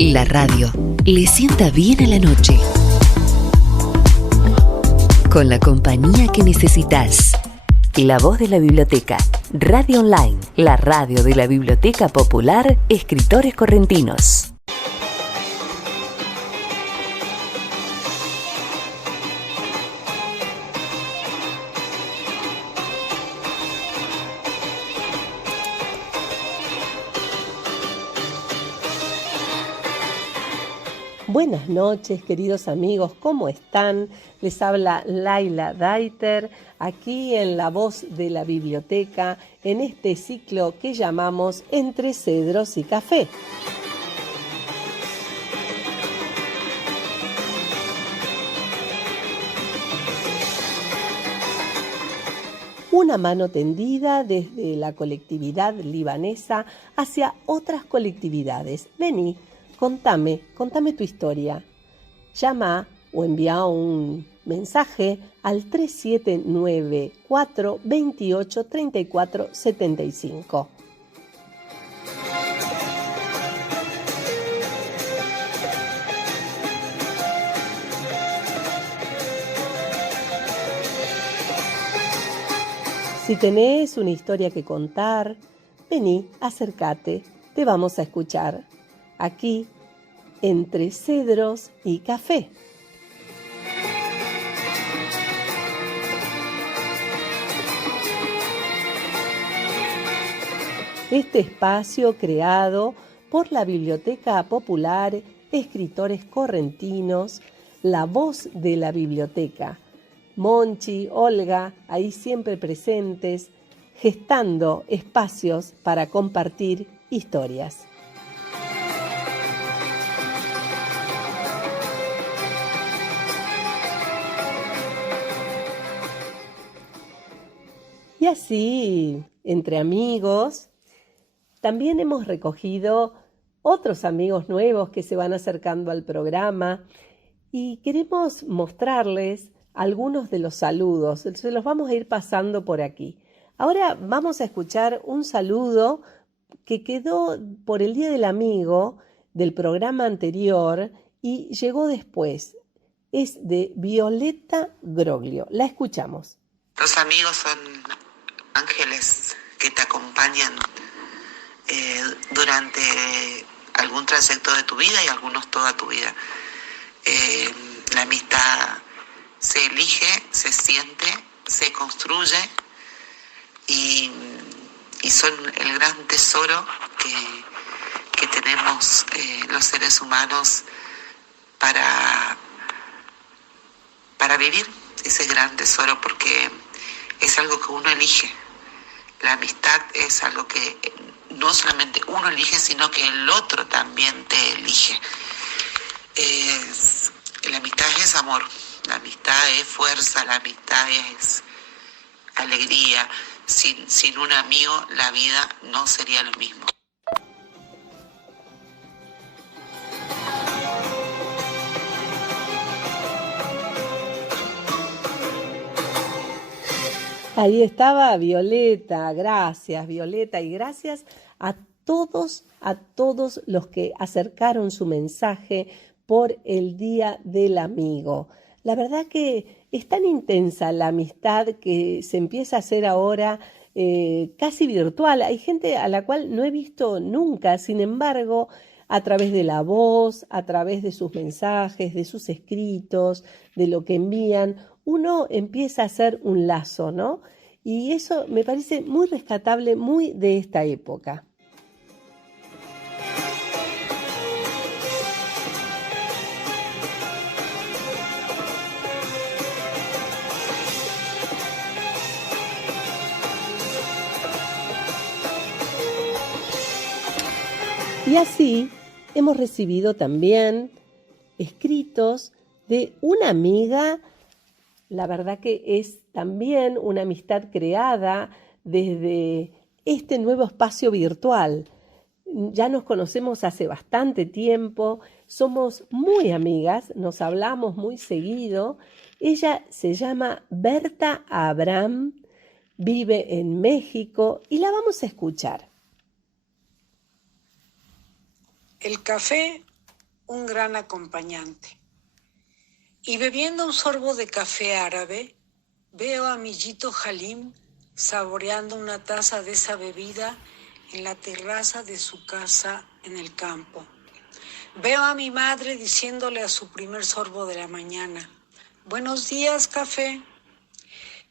La radio le sienta bien a la noche. Con la compañía que necesitas. La voz de la biblioteca. Radio Online, la radio de la Biblioteca Popular Escritores Correntinos. Buenas noches, queridos amigos, ¿cómo están? Les habla Laila Daiter, aquí en La Voz de la Biblioteca, en este ciclo que llamamos Entre Cedros y Café. Una mano tendida desde la colectividad libanesa hacia otras colectividades. Vení. Contame tu historia. Llama o envía un mensaje al 3794 28 34 75. Si tenés una historia que contar, vení, acércate, te vamos a escuchar. Aquí, Entre Cedros y Café. Este espacio creado por la Biblioteca Popular Escritores Correntinos, La Voz de la Biblioteca. Monchi, Olga, ahí siempre presentes, gestando espacios para compartir historias. Y así, entre amigos, también hemos recogido otros amigos nuevos que se van acercando al programa y queremos mostrarles algunos de los saludos. Se los vamos a ir pasando por aquí. Ahora vamos a escuchar un saludo que quedó por el Día del Amigo del programa anterior y llegó después. Es de Violeta Groglio. La escuchamos. Los amigos son ángeles que te acompañan durante algún trayecto de tu vida y algunos toda tu vida. La amistad se elige, se siente, se construye y son el gran tesoro que tenemos los seres humanos para vivir ese gran tesoro, porque es algo que uno elige. La amistad es algo que no solamente uno elige, sino que el otro también te elige. La amistad es amor, la amistad es fuerza, la amistad es alegría. Sin un amigo la vida no sería lo mismo. Ahí estaba Violeta, gracias Violeta y gracias a todos los que acercaron su mensaje por el Día del Amigo. La verdad que es tan intensa la amistad que se empieza a hacer ahora casi virtual. Hay gente a la cual no he visto nunca, sin embargo, a través de la voz, a través de sus mensajes, de sus escritos, de lo que envían, uno empieza a hacer un lazo, ¿no? Y eso me parece muy rescatable, muy de esta época. Y así hemos recibido también escritos de una amiga. La verdad que es también una amistad creada desde este nuevo espacio virtual. Ya nos conocemos hace bastante tiempo, somos muy amigas, nos hablamos muy seguido. Ella se llama Berta Abraham, vive en México y la vamos a escuchar. El café un gran acompañante. Y bebiendo un sorbo de café árabe, veo a mi Yito Halim saboreando una taza de esa bebida en la terraza de su casa en el campo. Veo a mi madre diciéndole a su primer sorbo de la mañana: «Buenos días, café».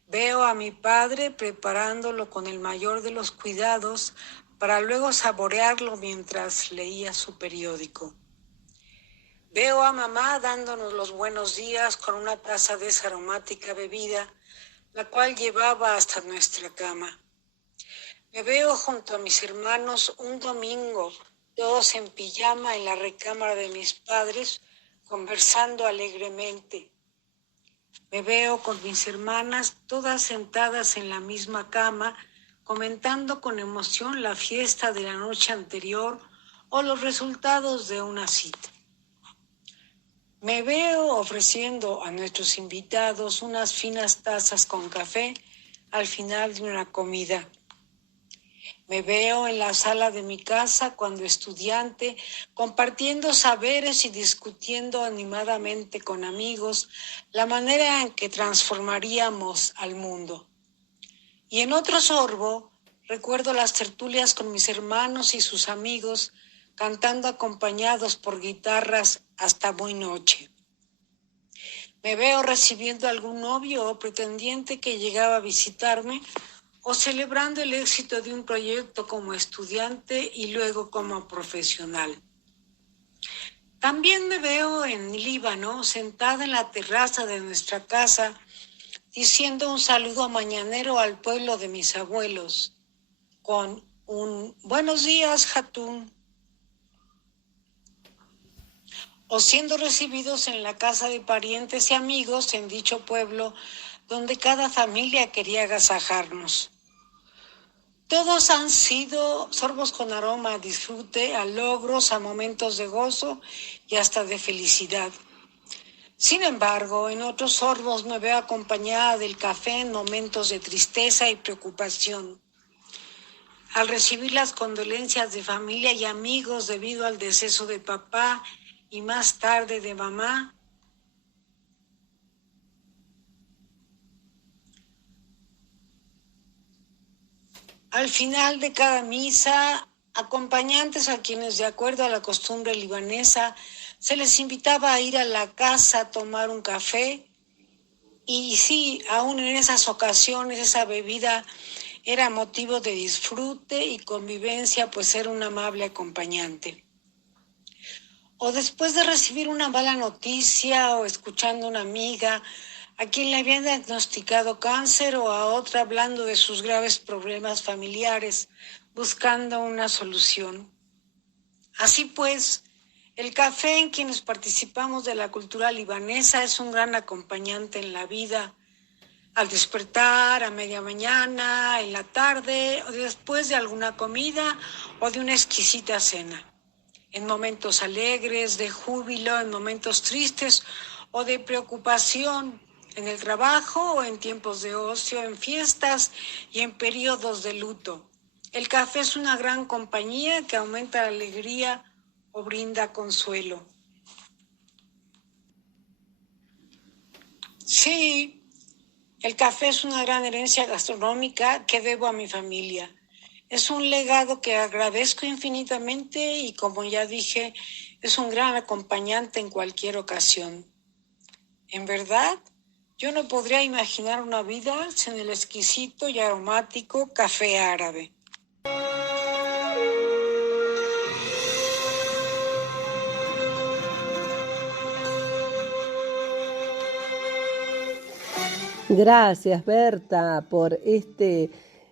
Veo a mi padre preparándolo con el mayor de los cuidados para luego saborearlo mientras leía su periódico. Veo a mamá dándonos los buenos días con una taza de esa aromática bebida, la cual llevaba hasta nuestra cama. Me veo junto a mis hermanos un domingo, todos en pijama en la recámara de mis padres, conversando alegremente. Me veo con mis hermanas todas sentadas en la misma cama, comentando con emoción la fiesta de la noche anterior o los resultados de una cita. Me veo ofreciendo a nuestros invitados unas finas tazas con café al final de una comida. Me veo en la sala de mi casa cuando estudiante, compartiendo saberes y discutiendo animadamente con amigos la manera en que transformaríamos al mundo. Y en otro sorbo, recuerdo las tertulias con mis hermanos y sus amigos, cantando acompañados por guitarras hasta muy noche. Me veo recibiendo a algún novio o pretendiente que llegaba a visitarme, o celebrando el éxito de un proyecto como estudiante y luego como profesional. También me veo en Líbano, sentada en la terraza de nuestra casa, diciendo un saludo mañanero al pueblo de mis abuelos, con un «Buenos días, Hatun», o siendo recibidos en la casa de parientes y amigos en dicho pueblo, donde cada familia quería agasajarnos. Todos han sido sorbos con aroma a disfrute, a logros, a momentos de gozo y hasta de felicidad. Sin embargo, en otros sorbos me veo acompañada del café en momentos de tristeza y preocupación. Al recibir las condolencias de familia y amigos debido al deceso de papá y más tarde de mamá, al final de cada misa, acompañantes a quienes, de acuerdo a la costumbre libanesa, se les invitaba a ir a la casa a tomar un café. Y sí, aún en esas ocasiones, esa bebida era motivo de disfrute y convivencia, pues era un amable acompañante. O después de recibir una mala noticia o escuchando a una amiga a quien le habían diagnosticado cáncer, o a otra hablando de sus graves problemas familiares, buscando una solución. Así pues, el café en quienes participamos de la cultura libanesa es un gran acompañante en la vida, al despertar, a media mañana, en la tarde, o después de alguna comida o de una exquisita cena. En momentos alegres, de júbilo, en momentos tristes o de preocupación, en el trabajo o en tiempos de ocio, en fiestas y en periodos de luto. El café es una gran compañía que aumenta la alegría o brinda consuelo. Sí, el café es una gran herencia gastronómica que debo a mi familia. Es un legado que agradezco infinitamente y, como ya dije, es un gran acompañante en cualquier ocasión. En verdad, yo no podría imaginar una vida sin el exquisito y aromático café árabe. Gracias, Berta, por este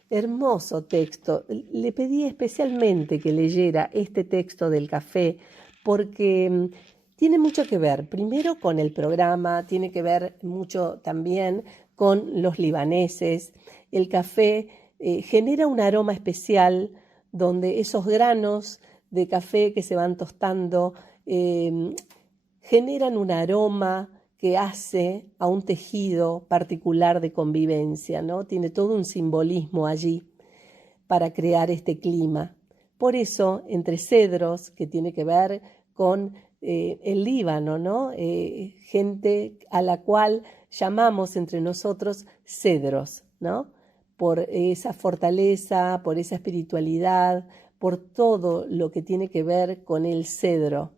hermoso texto. Le pedí especialmente que leyera este texto del café porque tiene mucho que ver, primero con el programa, tiene que ver mucho también con los libaneses. El café genera un aroma especial donde esos granos de café que se van tostando generan un aroma que hace a un tejido particular de convivencia, ¿no? Tiene todo un simbolismo allí para crear este clima. Por eso, entre cedros, que tiene que ver con el Líbano, ¿no? Gente a la cual llamamos entre nosotros cedros, ¿no? Por esa fortaleza, por esa espiritualidad, por todo lo que tiene que ver con el cedro.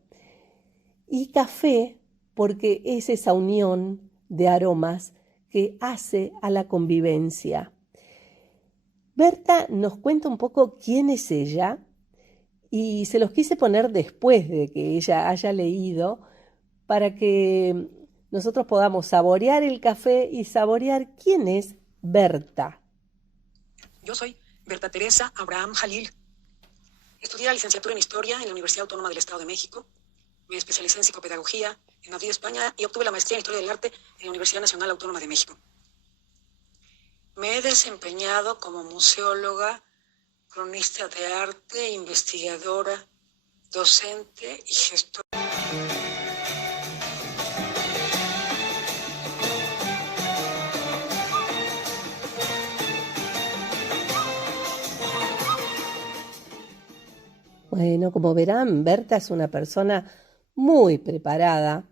Y café, porque es esa unión de aromas que hace a la convivencia. Berta nos cuenta un poco quién es ella y se los quise poner después de que ella haya leído para que nosotros podamos saborear el café y saborear quién es Berta. Yo soy Berta Teresa Abraham Jalil. Estudié la licenciatura en Historia en la Universidad Autónoma del Estado de México. Me especialicé en psicopedagogía en Madrid, España, y obtuve la maestría en Historia del Arte en la Universidad Nacional Autónoma de México. Me he desempeñado como museóloga, cronista de arte, investigadora, docente y gestora. Bueno, como verán, Berta es una persona muy preparada,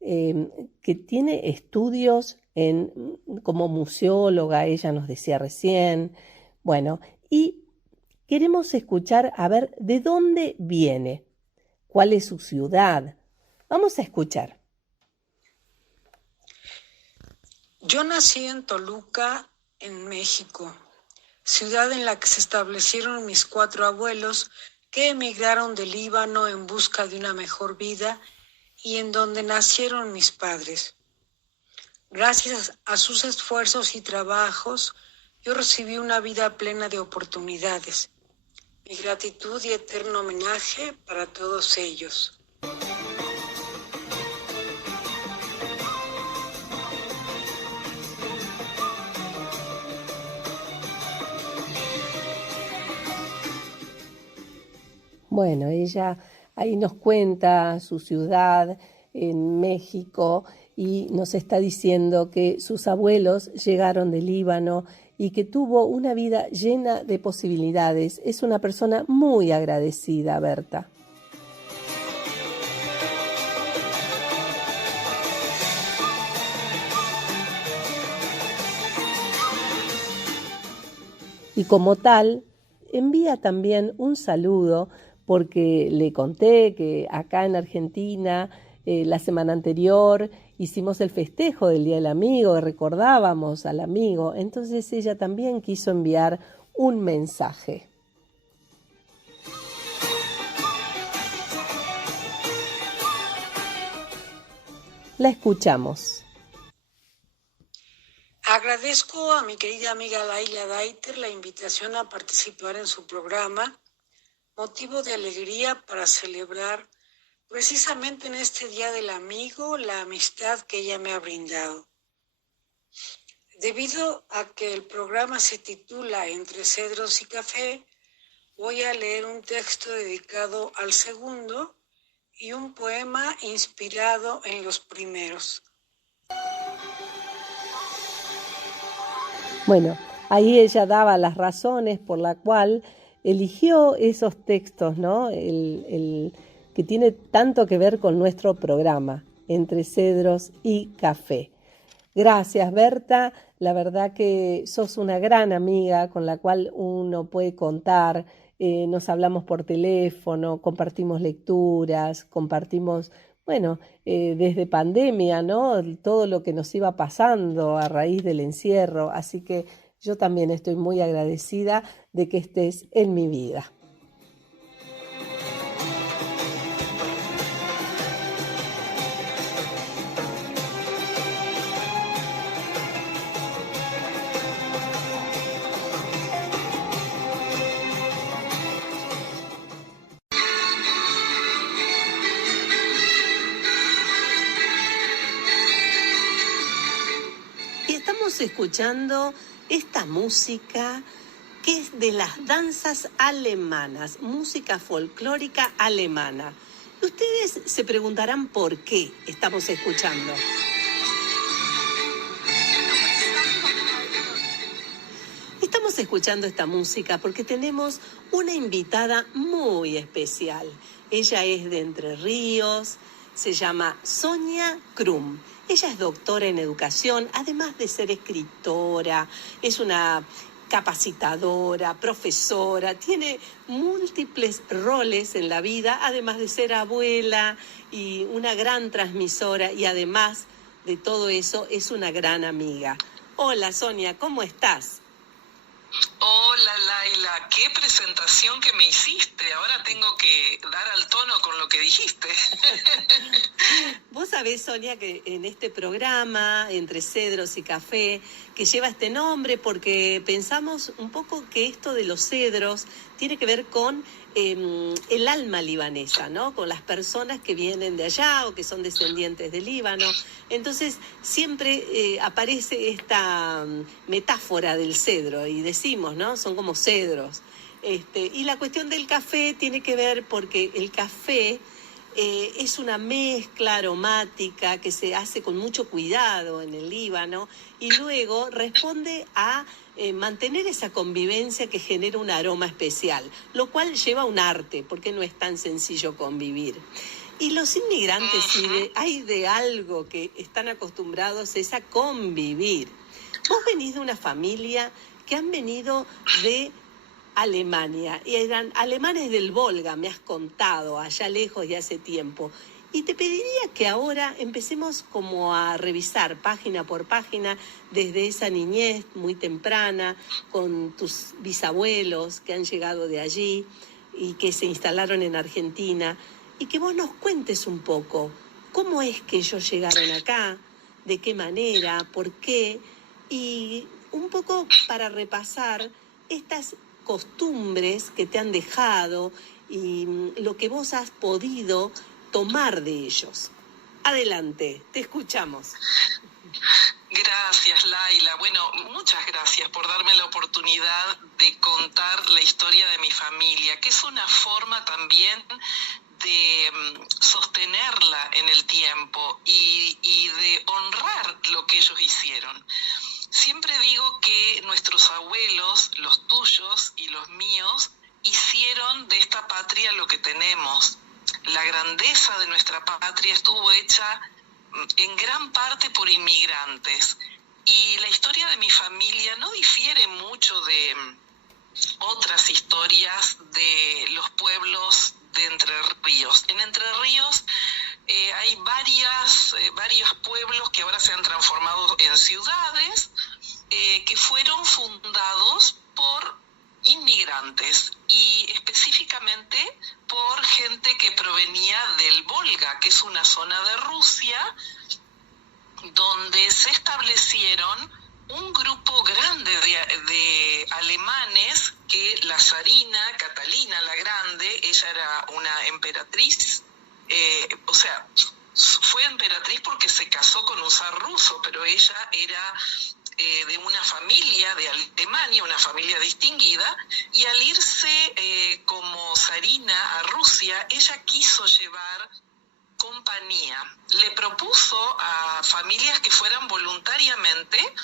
que tiene estudios como museóloga, ella nos decía recién. Bueno, y queremos escuchar a ver de dónde viene, cuál es su ciudad. Vamos a escuchar. Yo nací en Toluca, en México, ciudad en la que se establecieron mis 4 abuelos que emigraron del Líbano en busca de una mejor vida y en donde nacieron mis padres. Gracias a sus esfuerzos y trabajos, yo recibí una vida plena de oportunidades. Mi gratitud y eterno homenaje para todos ellos. Bueno, ella ahí nos cuenta su ciudad en México y nos está diciendo que sus abuelos llegaron del Líbano y que tuvo una vida llena de posibilidades. Es una persona muy agradecida, Berta. Y como tal, envía también un saludo porque le conté que acá en Argentina la semana anterior hicimos el festejo del Día del Amigo, recordábamos al amigo, entonces ella también quiso enviar un mensaje. La escuchamos. Agradezco a mi querida amiga Laila Daiter la invitación a participar en su programa, motivo de alegría para celebrar precisamente en este Día del Amigo la amistad que ella me ha brindado. Debido a que el programa se titula Entre Cedros y Café, voy a leer un texto dedicado al segundo y un poema inspirado en los primeros. Bueno, ahí ella daba las razones por la cual eligió esos textos, ¿no? El que tiene tanto que ver con nuestro programa, Entre Cedros y Café. Gracias, Berta. La verdad que sos una gran amiga con la cual uno puede contar. Nos hablamos por teléfono, compartimos lecturas, compartimos, bueno, desde pandemia, ¿no? Todo lo que nos iba pasando a raíz del encierro. Así que yo también estoy muy agradecida de que estés en mi vida. Y estamos escuchando esta música que es de las danzas alemanas, música folclórica alemana. Y ustedes se preguntarán por qué estamos escuchando. Estamos Estamos escuchando esta música porque tenemos una invitada muy especial. Ella es de Entre Ríos, se llama Sonia Krum. Ella es doctora en educación, además de ser escritora, es una capacitadora, profesora, tiene múltiples roles en la vida, además de ser abuela y una gran transmisora, y además de todo eso es una gran amiga. Hola Sonia, ¿cómo estás? Hola Laila, qué presentación que me hiciste. Ahora tengo que dar al tono con lo que dijiste. Vos sabés, Sonia, que en este programa, Entre Cedros y Café, que lleva este nombre porque pensamos un poco que esto de los cedros tiene que ver con el alma libanesa, ¿no? Con las personas que vienen de allá o que son descendientes del Líbano. Entonces siempre aparece esta metáfora del cedro y decimos, ¿no? Son como cedros. Y la cuestión del café tiene que ver porque el café es una mezcla aromática que se hace con mucho cuidado en el Líbano y luego responde a mantener esa convivencia que genera un aroma especial, lo cual lleva un arte, porque no es tan sencillo convivir. Y los inmigrantes, si hay de algo que están acostumbrados, es a convivir. Vos venís de una familia que han venido de Alemania, y eran alemanes del Volga, me has contado, allá lejos y hace tiempo. Y te pediría que ahora empecemos como a revisar página por página desde esa niñez muy temprana, con tus bisabuelos que han llegado de allí y que se instalaron en Argentina, y que vos nos cuentes un poco cómo es que ellos llegaron acá, de qué manera, por qué, y un poco para repasar estas costumbres que te han dejado y lo que vos has podido tomar de ellos. Adelante, te escuchamos. Gracias, Laila. Bueno, muchas gracias por darme la oportunidad de contar la historia de mi familia, que es una forma también de sostenerla en el tiempo y de honrar lo que ellos hicieron. Siempre digo que nuestros abuelos, los tuyos y los míos, hicieron de esta patria lo que tenemos. La grandeza de nuestra patria estuvo hecha en gran parte por inmigrantes. Y la historia de mi familia no difiere mucho de otras historias de los pueblos de Entre Ríos. En Entre Ríos hay varios pueblos que ahora se han transformado en ciudades que fueron fundados por inmigrantes y específicamente por gente que provenía del Volga, que es una zona de Rusia donde se establecieron un grupo grande de alemanes que la zarina Catalina la Grande, ella era una emperatriz, fue emperatriz porque se casó con un zar ruso, pero ella era de una familia de Alemania, una familia distinguida, y al irse como zarina a Rusia, ella quiso llevar compañía. Le propuso a familias que fueran voluntariamente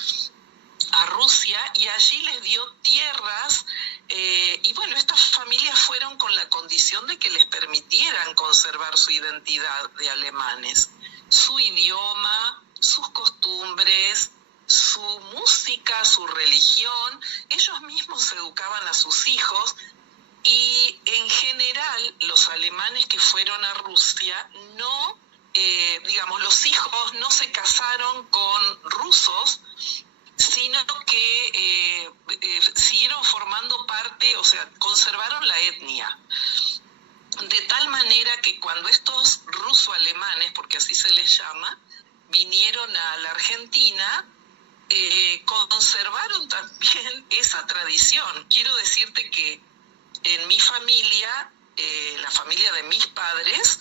a Rusia y allí les dio tierras y bueno, estas familias fueron con la condición de que les permitieran conservar su identidad de alemanes, su idioma, sus costumbres, su música, su religión. Ellos mismos educaban a sus hijos y en general los alemanes que fueron a Rusia no, los hijos no se casaron con rusos, sino que siguieron formando parte, o sea, conservaron la etnia. De tal manera que cuando estos ruso-alemanes, porque así se les llama, vinieron a la Argentina, conservaron también esa tradición. Quiero decirte que en mi familia, la familia de mis padres,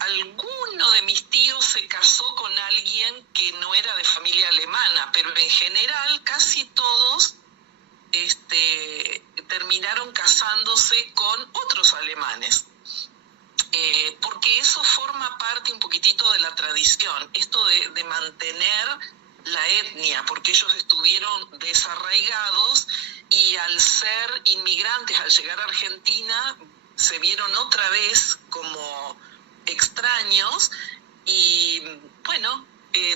alguno de mis tíos se casó con alguien que no era de familia alemana, pero en general casi todos terminaron casándose con otros alemanes, porque eso forma parte un poquitito de la tradición, esto de mantener la etnia, porque ellos estuvieron desarraigados y al ser inmigrantes, al llegar a Argentina, se vieron otra vez como extraños y, bueno,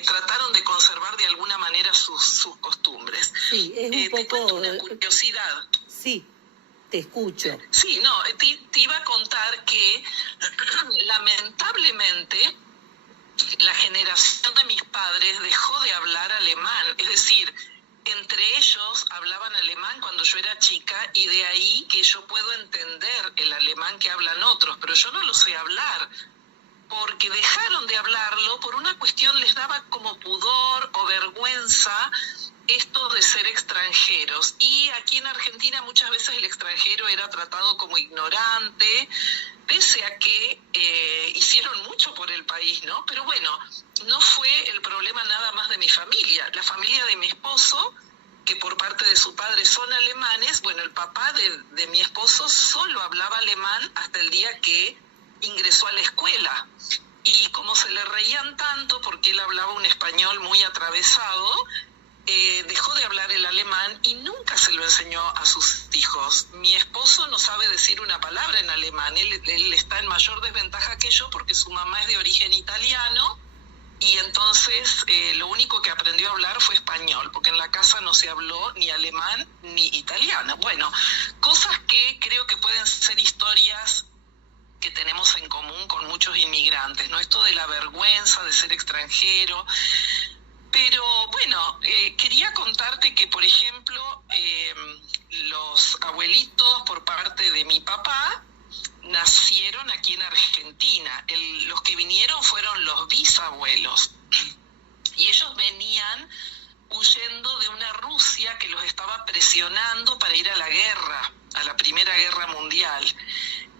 trataron de conservar de alguna manera sus costumbres. Sí, es un poco... Te cuento una curiosidad. Sí, te escucho. Sí, no, te iba a contar que lamentablemente la generación de mis padres dejó de hablar alemán, es decir, entre ellos hablaban alemán cuando yo era chica y de ahí que yo puedo entender el alemán que hablan otros, pero yo no lo sé hablar, porque dejaron de hablarlo por una cuestión, les daba como pudor o vergüenza esto de ser extranjeros. Y aquí en Argentina muchas veces el extranjero era tratado como ignorante, pese a que hicieron mucho por el país, ¿no? Pero bueno, no fue el problema nada más de mi familia. La familia de mi esposo, que por parte de su padre son alemanes, bueno, el papá de mi esposo solo hablaba alemán hasta el día que ingresó a la escuela. Y como se le reían tanto porque él hablaba un español muy atravesado, dejó de hablar el alemán y nunca se lo enseñó a sus hijos. Mi esposo no sabe decir una palabra en alemán, él está en mayor desventaja que yo porque su mamá es de origen italiano y entonces lo único que aprendió a hablar fue español, porque en la casa no se habló ni alemán ni italiano. Bueno, cosas que creo que pueden ser historias que tenemos en común con muchos inmigrantes, ¿no? Esto de la vergüenza de ser extranjero. Pero bueno, quería contarte que, por ejemplo, los abuelitos por parte de mi papá nacieron aquí en Argentina. Los que vinieron fueron los bisabuelos. Y ellos venían huyendo de una Rusia que los estaba presionando para ir a la guerra, a la Primera Guerra Mundial.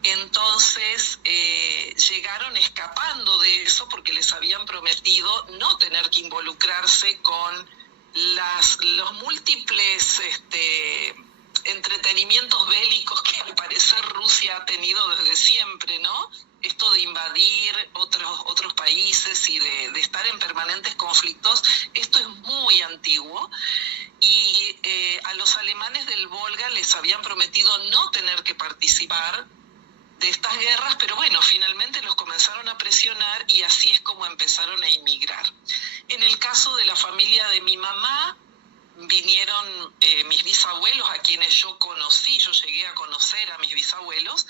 Entonces llegaron escapando de eso porque les habían prometido no tener que involucrarse con los múltiples entretenimientos bélicos que al parecer Rusia ha tenido desde siempre, ¿no? Esto de invadir otros países y de estar en permanentes conflictos, esto es muy antiguo. Y a los alemanes del Volga les habían prometido no tener que participar de estas guerras, pero bueno, finalmente los comenzaron a presionar y así es como empezaron a inmigrar. En el caso de la familia de mi mamá, vinieron mis bisabuelos, a quienes yo conocí, yo llegué a conocer a mis bisabuelos,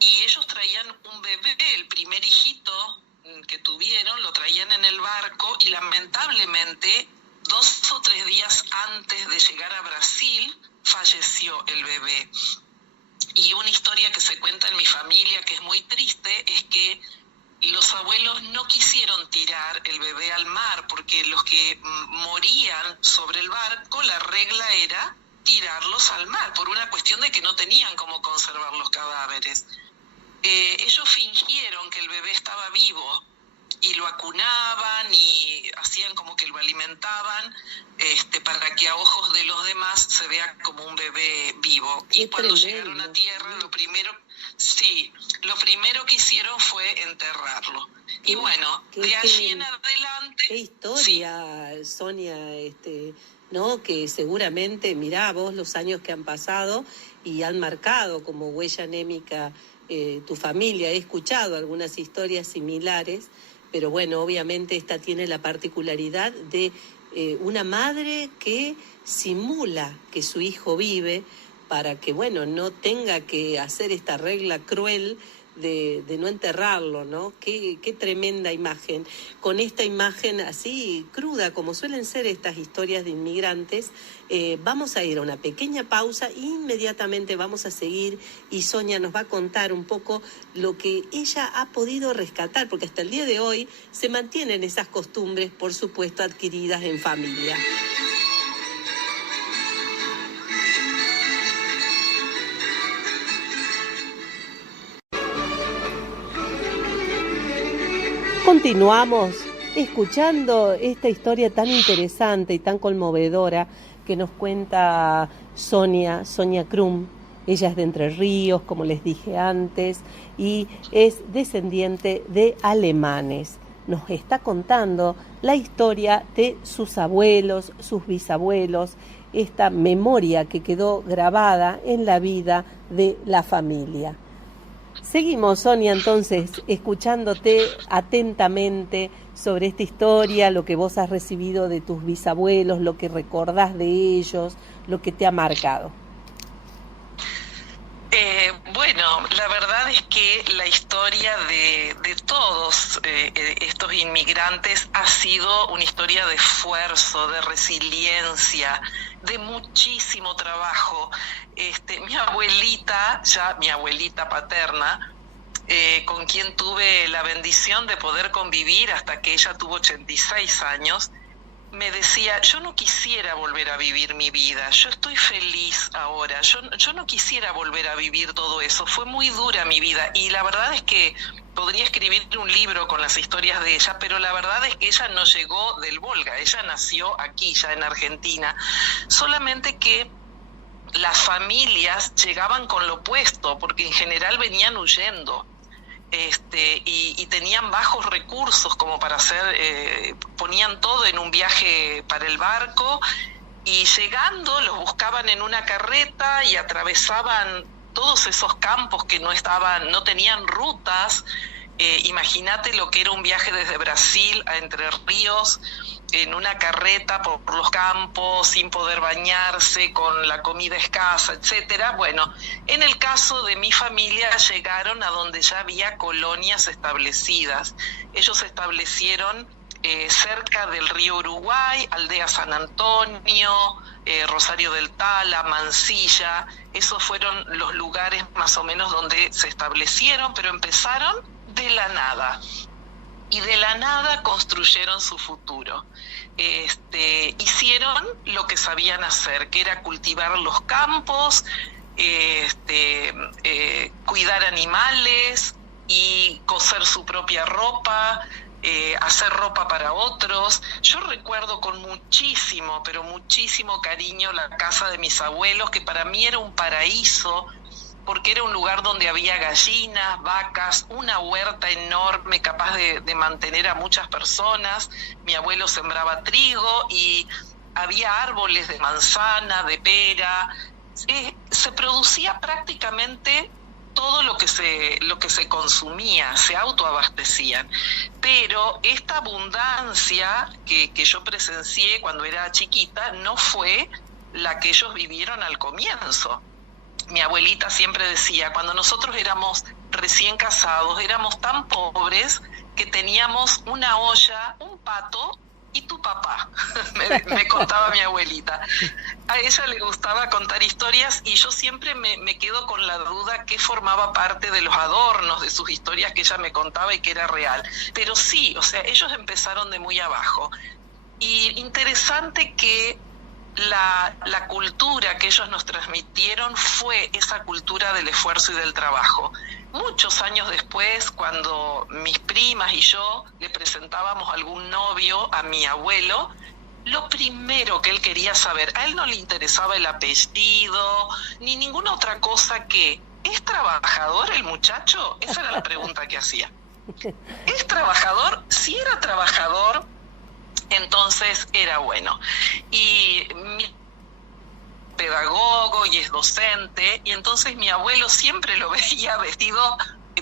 y ellos traían un bebé, el primer hijito que tuvieron, lo traían en el barco y lamentablemente 2 o 3 días antes de llegar a Brasil falleció el bebé. Y una historia que se cuenta en mi familia que es muy triste es que los abuelos no quisieron tirar el bebé al mar porque los que morían sobre el barco, la regla era tirarlos al mar por una cuestión de que no tenían cómo conservar los cadáveres. Ellos fingieron que el bebé estaba vivo y lo acunaban y hacían como que lo alimentaban para que a ojos de los demás se vea como un bebé vivo. Y cuando llegaron a tierra, lo primero que hicieron fue enterrarlo. Y bueno, de allí en adelante... Qué historia, sí. Sonia, ¿no? Que seguramente, mirá vos los años que han pasado y han marcado como huella anémica tu familia. He escuchado algunas historias similares, pero bueno, obviamente esta tiene la particularidad de una madre que simula que su hijo vive para que, bueno, no tenga que hacer esta regla cruel de no enterrarlo, ¿no? Qué tremenda imagen. Con esta imagen así cruda, como suelen ser estas historias de inmigrantes, vamos a ir a una pequeña pausa e inmediatamente vamos a seguir y Sonia nos va a contar un poco lo que ella ha podido rescatar, porque hasta el día de hoy se mantienen esas costumbres, por supuesto, adquiridas en familia. Continuamos escuchando esta historia tan interesante y tan conmovedora que nos cuenta Sonia Krum. Ella es de Entre Ríos, como les dije antes, y es descendiente de alemanes. nos está contando la historia de sus abuelos, sus bisabuelos, esta memoria que quedó grabada en la vida de la familia. Seguimos, Sonia, entonces, escuchándote atentamente sobre esta historia, lo que vos has recibido de tus bisabuelos, lo que recordás de ellos, lo que te ha marcado. Bueno, la verdad es que la historia de todos estos inmigrantes ha sido una historia de esfuerzo, de resiliencia, de muchísimo trabajo. Mi abuelita paterna, con quien tuve la bendición de poder convivir hasta que ella tuvo 86 años, me decía, yo no quisiera volver a vivir mi vida, yo estoy feliz ahora, yo no quisiera volver a vivir todo eso, fue muy dura mi vida, y la verdad es que podría escribir un libro con las historias de ella, pero la verdad es que ella no llegó del Volga, ella nació aquí, ya en Argentina, solamente que las familias llegaban con lo opuesto, porque en general venían huyendo. Y tenían bajos recursos como para hacer, ponían todo en un viaje para el barco, y llegando los buscaban en una carreta y atravesaban todos esos campos que no tenían rutas. Imagínate lo que era un viaje desde Brasil a Entre Ríos en una carreta por los campos, sin poder bañarse, con la comida escasa, etcétera. Bueno, en el caso de mi familia llegaron a donde ya había colonias establecidas. Ellos se establecieron cerca del río Uruguay, Aldea San Antonio, Rosario del Tala, Mansilla. Esos fueron los lugares más o menos donde se establecieron, pero empezaron de la nada. Y de la nada construyeron su futuro. Hicieron lo que sabían hacer, que era cultivar los campos, cuidar animales y coser su propia ropa, hacer ropa para otros. Yo recuerdo con muchísimo, pero muchísimo cariño la casa de mis abuelos, que para mí era un paraíso, porque era un lugar donde había gallinas, vacas, una huerta enorme capaz de mantener a muchas personas. Mi abuelo sembraba trigo y había árboles de manzana, de pera. Se producía prácticamente todo lo que se consumía, se autoabastecían. Pero esta abundancia que yo presencié cuando era chiquita no fue la que ellos vivieron al comienzo. Mi abuelita siempre decía, cuando nosotros éramos recién casados, éramos tan pobres que teníamos una olla, un pato y tu papá, me contaba mi abuelita. A ella le gustaba contar historias y yo siempre me quedo con la duda qué formaba parte de los adornos de sus historias que ella me contaba y que era real. Pero sí, o sea, ellos empezaron de muy abajo. Y interesante que la cultura que ellos nos transmitieron fue esa cultura del esfuerzo y del trabajo. Muchos años después, cuando mis primas y yo le presentábamos algún novio a mi abuelo, lo primero que él quería saber, a él no le interesaba el apellido, ni ninguna otra cosa que, ¿es trabajador el muchacho? Esa era la pregunta que hacía. ¿Es trabajador? Si era trabajador, entonces era bueno. Y mi pedagogo y es docente, y entonces mi abuelo siempre lo veía vestido,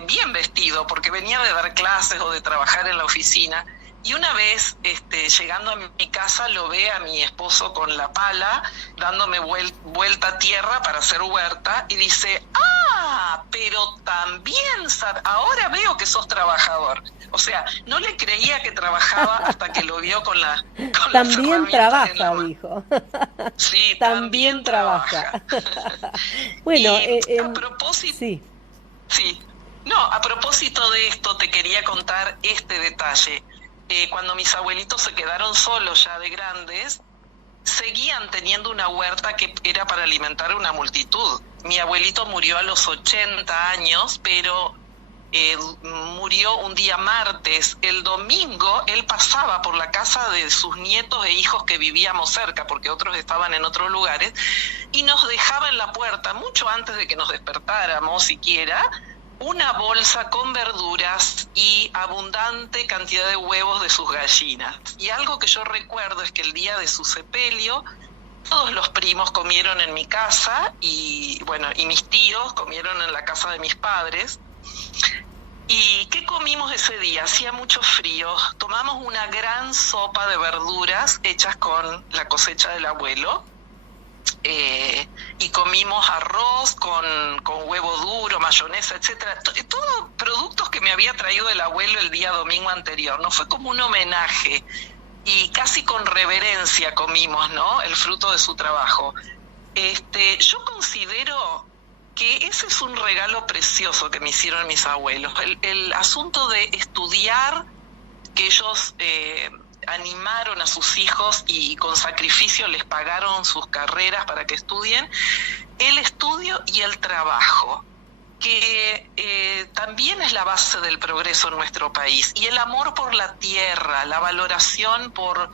bien vestido, porque venía de dar clases o de trabajar en la oficina. Y una vez, llegando a mi casa, lo ve a mi esposo con la pala, dándome vuelta a tierra para hacer huerta, y dice, pero también, ahora veo que sos trabajador. O sea, no le creía que trabajaba hasta que lo vio con la también trabaja, dijo. Sí, también trabaja. Bueno, a propósito... Sí. No, a propósito de esto, te quería contar este detalle. Cuando mis abuelitos se quedaron solos ya de grandes, seguían teniendo una huerta que era para alimentar una multitud. Mi abuelito murió a los 80 años, pero murió un día martes. El domingo él pasaba por la casa de sus nietos e hijos que vivíamos cerca, porque otros estaban en otros lugares, y nos dejaba en la puerta, mucho antes de que nos despertáramos siquiera, una bolsa con verduras y abundante cantidad de huevos de sus gallinas. Y algo que yo recuerdo es que el día de su sepelio, todos los primos comieron en mi casa y mis tíos comieron en la casa de mis padres. ¿Y qué comimos ese día? Hacía mucho frío. Tomamos una gran sopa de verduras hechas con la cosecha del abuelo. Y comimos arroz con huevo duro, mayonesa, etcétera. Todos productos que me había traído el abuelo el día domingo anterior, ¿no? Fue como un homenaje. Y casi con reverencia comimos, ¿no?, el fruto de su trabajo. Yo considero que ese es un regalo precioso que me hicieron mis abuelos. El asunto de estudiar, que ellos animaron a sus hijos y con sacrificio les pagaron sus carreras para que estudien, el estudio y el trabajo, que también es la base del progreso en nuestro país, y el amor por la tierra, la valoración por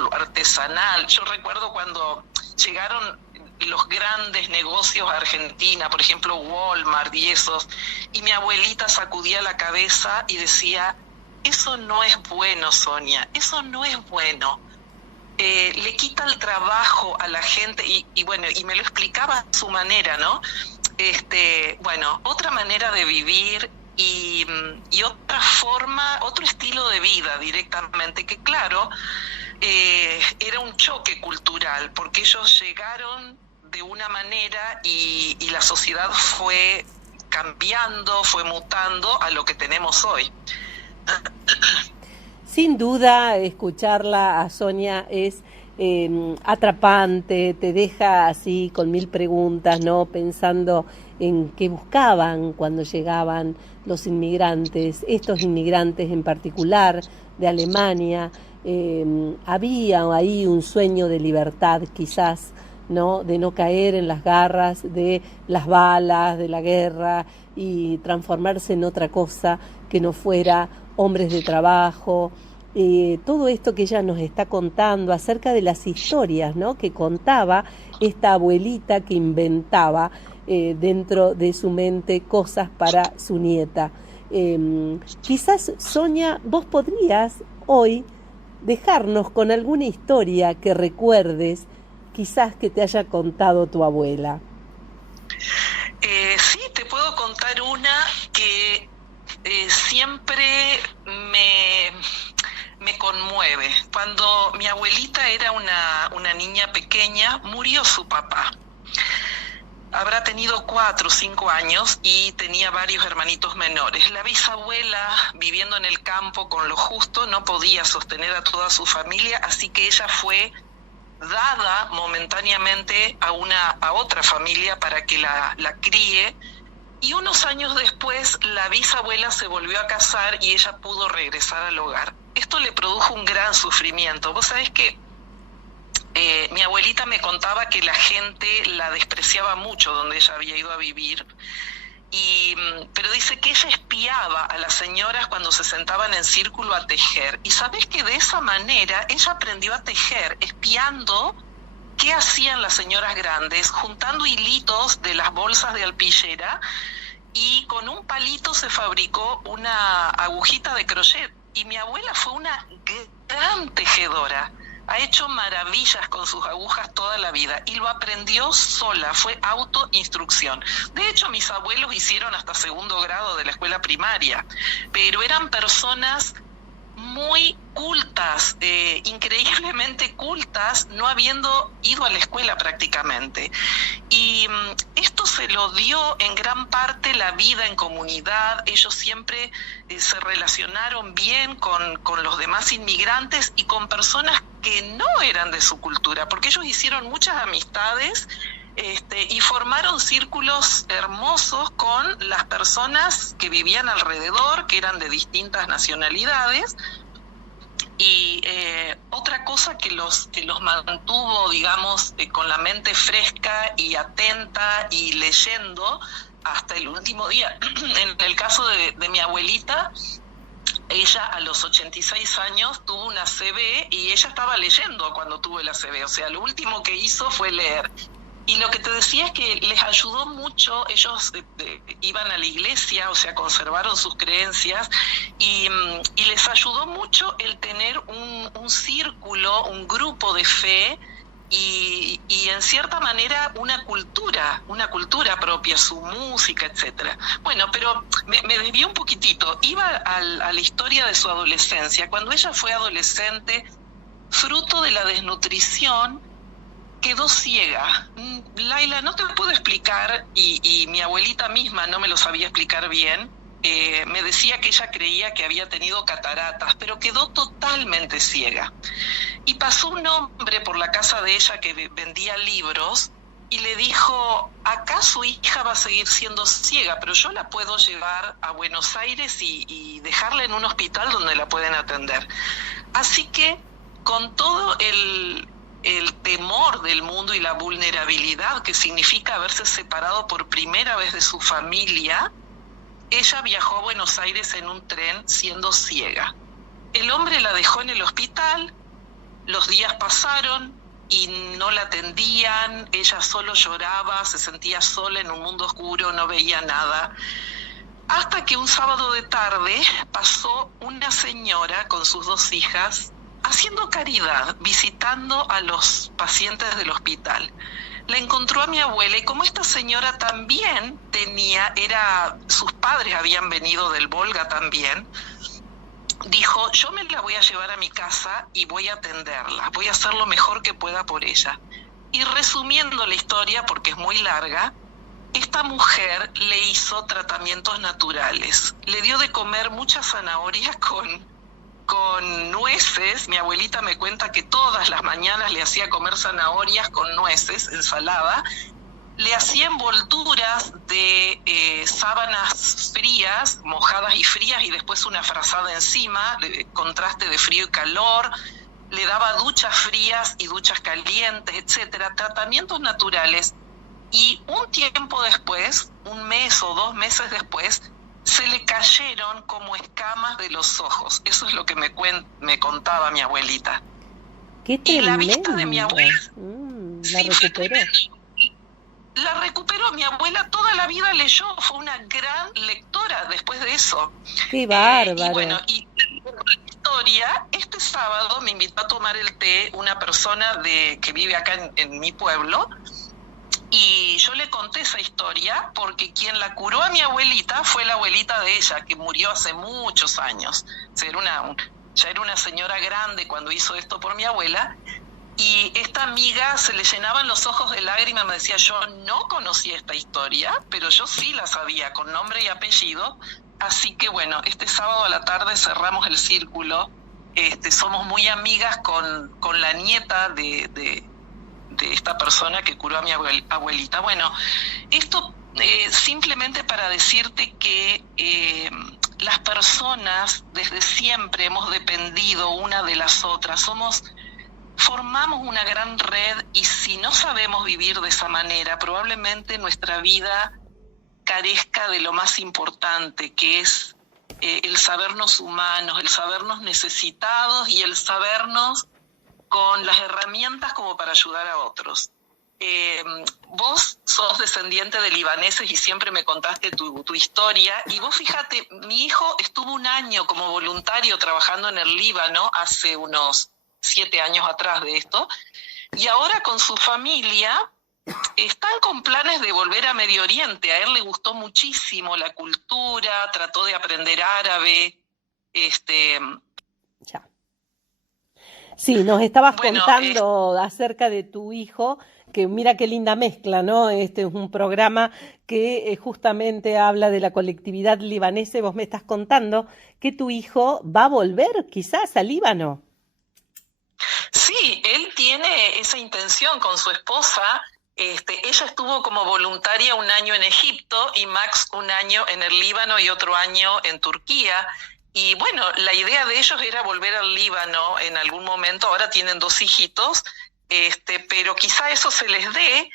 lo artesanal. Yo recuerdo cuando llegaron los grandes negocios a Argentina, por ejemplo Walmart y esos, y mi abuelita sacudía la cabeza y decía: eso no es bueno, Sonia, eso no es bueno. Le quita el trabajo a la gente, y me lo explicaba a su manera, ¿no? Otra manera de vivir y otra forma, otro estilo de vida directamente, que claro, era un choque cultural, porque ellos llegaron de una manera y la sociedad fue cambiando, fue mutando a lo que tenemos hoy. Sin duda, escucharla a Sonia es atrapante, te deja así con mil preguntas, ¿no? Pensando en qué buscaban cuando llegaban los inmigrantes, estos inmigrantes en particular de Alemania. Había ahí un sueño de libertad, quizás, ¿no?, de no caer en las garras de las balas, de la guerra, y transformarse en otra cosa que no fuera hombres de trabajo. Todo esto que ella nos está contando acerca de las historias, ¿no?, que contaba esta abuelita que inventaba dentro de su mente cosas para su nieta. Quizás, Sonia, vos podrías hoy dejarnos con alguna historia que recuerdes, quizás que te haya contado tu abuela. Sí, te puedo contar una que siempre me conmueve. Cuando mi abuelita era una niña pequeña, murió su papá. Habrá tenido 4 o 5 años y tenía varios hermanitos menores. La bisabuela, viviendo en el campo con lo justo, no podía sostener a toda su familia, así que ella fue dada momentáneamente a otra familia para que la críe, y unos años después la bisabuela se volvió a casar y ella pudo regresar al hogar. Esto le produjo un gran sufrimiento. Vos sabés que mi abuelita me contaba que la gente la despreciaba mucho donde ella había ido a vivir, pero dice que ella espiaba a las señoras cuando se sentaban en círculo a tejer. Y sabés que de esa manera ella aprendió a tejer, espiando qué hacían las señoras grandes, juntando hilitos de las bolsas de alpillera, y con un palito se fabricó una agujita de crochet. Y mi abuela fue una gran tejedora. Ha hecho maravillas con sus agujas toda la vida y lo aprendió sola, fue autoinstrucción. De hecho, mis abuelos hicieron hasta 2º grado de la escuela primaria, pero eran personas muy cultas, increíblemente cultas, no habiendo ido a la escuela prácticamente. Y esto se lo dio en gran parte la vida en comunidad. Ellos siempre se relacionaron bien con los demás inmigrantes y con personas que no eran de su cultura, porque ellos hicieron muchas amistades y formaron círculos hermosos con las personas que vivían alrededor, que eran de distintas nacionalidades. Y otra cosa que los mantuvo, digamos, con la mente fresca y atenta y leyendo hasta el último día. En el caso de mi abuelita, ella a los 86 años tuvo una ACV y ella estaba leyendo cuando tuvo la ACV. O sea, lo último que hizo fue leer. Y lo que te decía es que les ayudó mucho, ellos iban a la iglesia, o sea, conservaron sus creencias, y les ayudó mucho el tener un círculo, un grupo de fe, y en cierta manera una cultura propia, su música, etcétera. Bueno, pero me desvié un poquitito. Iba a la historia de su adolescencia. Cuando ella fue adolescente, fruto de la desnutrición, quedó ciega. Laila, no te lo puedo explicar, y mi abuelita misma no me lo sabía explicar bien. Me decía que ella creía que había tenido cataratas, pero quedó totalmente ciega. Y pasó un hombre por la casa de ella que vendía libros y le dijo: acá su hija va a seguir siendo ciega, pero yo la puedo llevar a Buenos Aires y dejarla en un hospital donde la pueden atender. Así que, con todo el temor del mundo y la vulnerabilidad que significa haberse separado por primera vez de su familia, ella viajó a Buenos Aires en un tren siendo ciega. El hombre la dejó en el hospital, los días pasaron y no la atendían, ella solo lloraba, se sentía sola en un mundo oscuro, no veía nada. Hasta que un sábado de tarde pasó una señora con sus 2 hijas haciendo caridad, visitando a los pacientes del hospital. La encontró a mi abuela, y como esta señora también sus padres habían venido del Volga también, dijo: yo me la voy a llevar a mi casa y voy a atenderla, voy a hacer lo mejor que pueda por ella. Y resumiendo la historia, porque es muy larga, esta mujer le hizo tratamientos naturales, le dio de comer muchas zanahorias con nueces. Mi abuelita me cuenta que todas las mañanas le hacía comer zanahorias con nueces, ensalada. Le hacía envolturas de sábanas frías, mojadas y frías, y después una frazada encima, contraste de frío y calor. Le daba duchas frías y duchas calientes, etcétera, tratamientos naturales. Y un tiempo después, 1 mes o 2 meses después, se le cayeron como escamas de los ojos. Eso es lo que me contaba mi abuelita. ¡Qué tremendo! Y la vista de mi abuela... la recuperó. La recuperó. Mi abuela toda la vida leyó, fue una gran lectora después de eso. ¡Qué bárbaro! Y bueno, y la historia, este sábado me invitó a tomar el té una persona que vive acá en mi pueblo, y yo le conté esa historia porque quien la curó a mi abuelita fue la abuelita de ella, que murió hace muchos años. O sea, ya era una señora grande cuando hizo esto por mi abuela, y esta amiga se le llenaban los ojos de lágrimas. Me decía: yo no conocía esta historia, pero yo sí la sabía con nombre y apellido. Así que bueno, este sábado a la tarde cerramos el círculo. Somos muy amigas con la nieta de esta persona que curó a mi abuelita. Bueno, esto simplemente para decirte que las personas desde siempre hemos dependido una de las otras, formamos una gran red, y si no sabemos vivir de esa manera, probablemente nuestra vida carezca de lo más importante, que es el sabernos humanos, el sabernos necesitados y el sabernos con las herramientas como para ayudar a otros. Vos sos descendiente de libaneses y siempre me contaste tu historia, y vos fíjate, mi hijo estuvo 1 año como voluntario trabajando en el Líbano hace unos 7 años atrás de esto, y ahora con su familia están con planes de volver a Medio Oriente. A él le gustó muchísimo la cultura, trató de aprender árabe. Ya. Sí, nos estabas contando acerca de tu hijo, que mira qué linda mezcla, ¿no? Este es un programa que justamente habla de la colectividad libanesa, y vos me estás contando que tu hijo va a volver quizás al Líbano. Sí, él tiene esa intención con su esposa. Ella estuvo como voluntaria 1 año en Egipto, y Max 1 año en el Líbano y otro año en Turquía. Y bueno, la idea de ellos era volver al Líbano en algún momento. Ahora tienen 2 hijitos, pero quizá eso se les dé.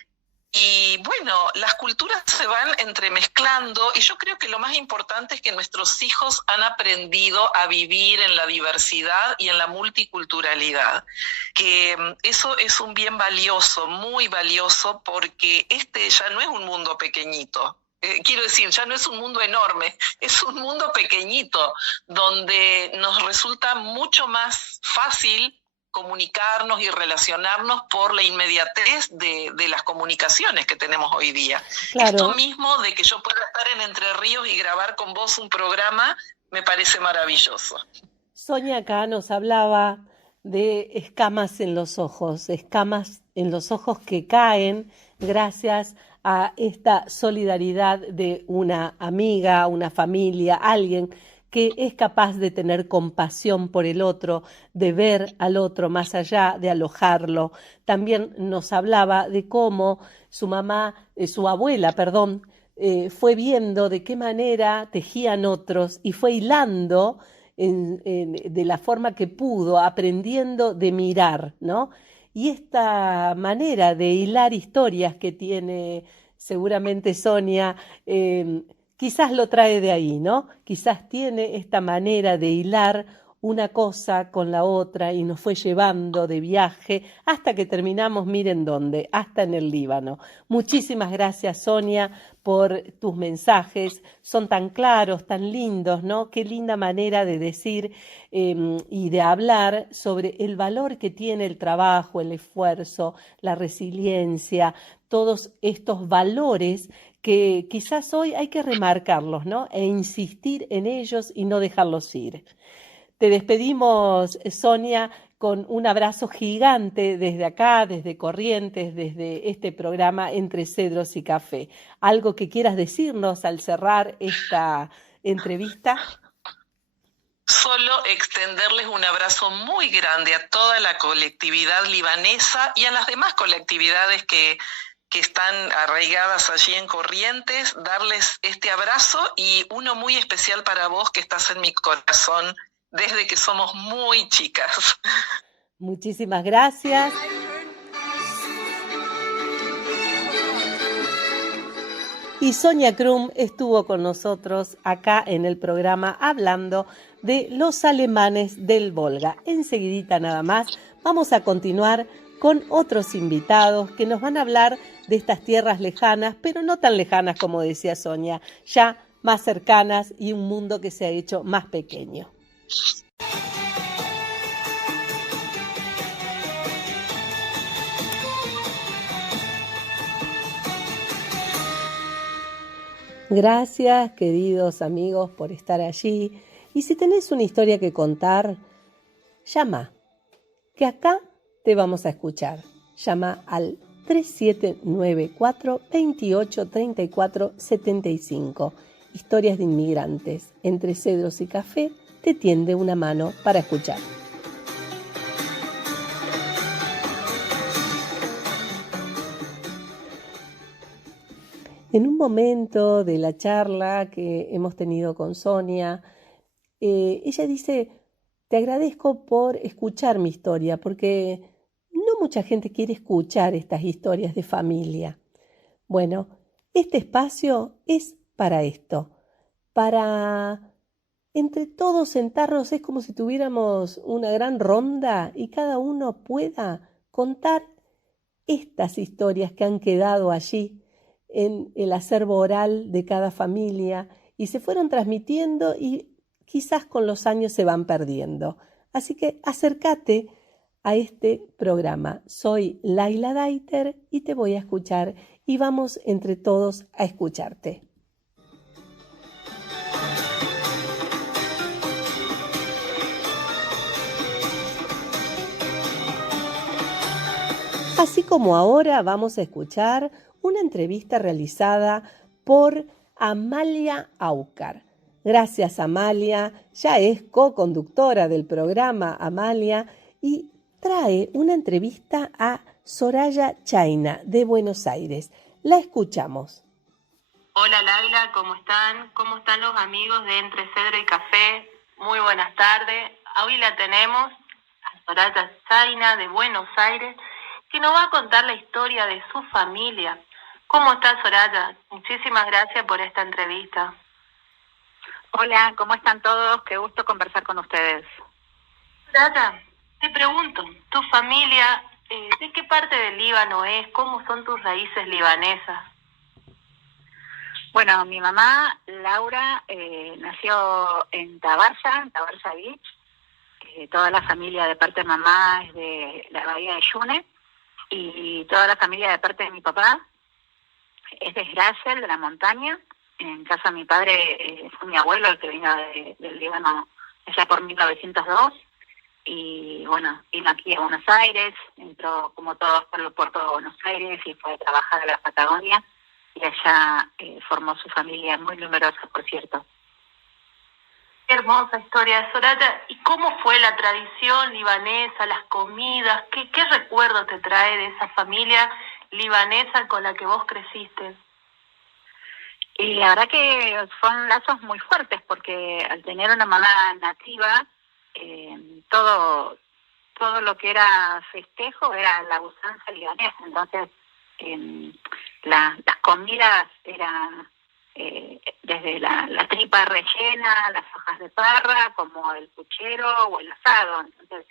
Y bueno, las culturas se van entremezclando y yo creo que lo más importante es que nuestros hijos han aprendido a vivir en la diversidad y en la multiculturalidad, que eso es un bien valioso, muy valioso, porque este ya no es un mundo pequeñito. Quiero decir, ya no es un mundo enorme, es un mundo pequeñito, donde nos resulta mucho más fácil comunicarnos y relacionarnos por la inmediatez de las comunicaciones que tenemos hoy día. Claro. Esto mismo de que yo pueda estar en Entre Ríos y grabar con vos un programa me parece maravilloso. Sonia acá nos hablaba de escamas en los ojos que caen gracias a esta solidaridad de una amiga, una familia, alguien que es capaz de tener compasión por el otro, de ver al otro más allá de alojarlo. También nos hablaba de cómo su abuela, fue viendo de qué manera tejían otros y fue hilando de la forma que pudo, aprendiendo de mirar, ¿no? Y esta manera de hilar historias que tiene seguramente Sonia, quizás lo trae de ahí, ¿no? Quizás tiene esta manera de hilar una cosa con la otra y nos fue llevando de viaje hasta que terminamos, miren dónde, hasta en el Líbano. Muchísimas gracias, Sonia, por tus mensajes. Son tan claros, tan lindos, ¿no? Qué linda manera de decir y de hablar sobre el valor que tiene el trabajo, el esfuerzo, la resiliencia, todos estos valores que quizás hoy hay que remarcarlos, ¿no? E insistir en ellos y no dejarlos ir. Te despedimos, Sonia, con un abrazo gigante desde acá, desde Corrientes, desde este programa Entre Cedros y Café. ¿Algo que quieras decirnos al cerrar esta entrevista? Solo extenderles un abrazo muy grande a toda la colectividad libanesa y a las demás colectividades que están arraigadas allí en Corrientes, darles este abrazo y uno muy especial para vos que estás en mi corazón desde que somos muy chicas. Muchísimas gracias. Y Sonia Krum estuvo con nosotros acá en el programa hablando de los alemanes del Volga. Enseguidita nada más vamos a continuar con otros invitados que nos van a hablar de estas tierras lejanas, pero no tan lejanas como decía Sonia, ya más cercanas y un mundo que se ha hecho más pequeño. Gracias, queridos amigos, por estar allí. Y si tenés una historia que contar, llama, que acá te vamos a escuchar. Llama al 3794-2834-75. Historias de inmigrantes. Entre Cedros y Café te tiende una mano para escuchar. En un momento de la charla que hemos tenido con Sonia, ella dice, te agradezco por escuchar mi historia, porque no mucha gente quiere escuchar estas historias de familia. Bueno, este espacio es para esto, para entre todos sentarnos, es como si tuviéramos una gran ronda y cada uno pueda contar estas historias que han quedado allí en el acervo oral de cada familia y se fueron transmitiendo y quizás con los años se van perdiendo. Así que acércate a este programa. Soy Laila Daiter y te voy a escuchar y vamos entre todos a escucharte. Así como ahora vamos a escuchar una entrevista realizada por Amalia Aucar. Gracias, Amalia. Ya es co-conductora del programa Amalia y trae una entrevista a Soraya Chaina de Buenos Aires. La escuchamos. Hola, Laila, ¿cómo están? ¿Cómo están los amigos de Entre Cedro y Café? Muy buenas tardes. Hoy la tenemos a Soraya Chaina de Buenos Aires, que nos va a contar la historia de su familia. ¿Cómo estás, Soraya? Muchísimas gracias por esta entrevista. Hola, ¿cómo están todos? Qué gusto conversar con ustedes. Soraya, te pregunto, ¿tu familia de qué parte del Líbano es? ¿Cómo son tus raíces libanesas? Bueno, mi mamá, Laura, nació en Tabarsa Beach. Toda la familia de parte de mamá es de la bahía de Yune, y toda la familia de parte de mi papá es de Srasel, de la montaña. En casa de mi padre fue mi abuelo el que vino del Líbano allá por 1902, y bueno, vino aquí a Buenos Aires, entró como todos por el puerto de Buenos Aires y fue a trabajar a la Patagonia, y allá formó su familia, muy numerosa, por cierto. Qué hermosa historia, Soraya. ¿Y cómo fue la tradición libanesa, las comidas? ¿Qué recuerdo te trae de esa familia libanesa con la que vos creciste? Y la verdad que son lazos muy fuertes, porque al tener una mamá nativa, todo lo que era festejo era la usanza libanesa. Entonces, las comidas eran desde la tripa rellena, las hojas de parra, como el puchero o el asado. Entonces,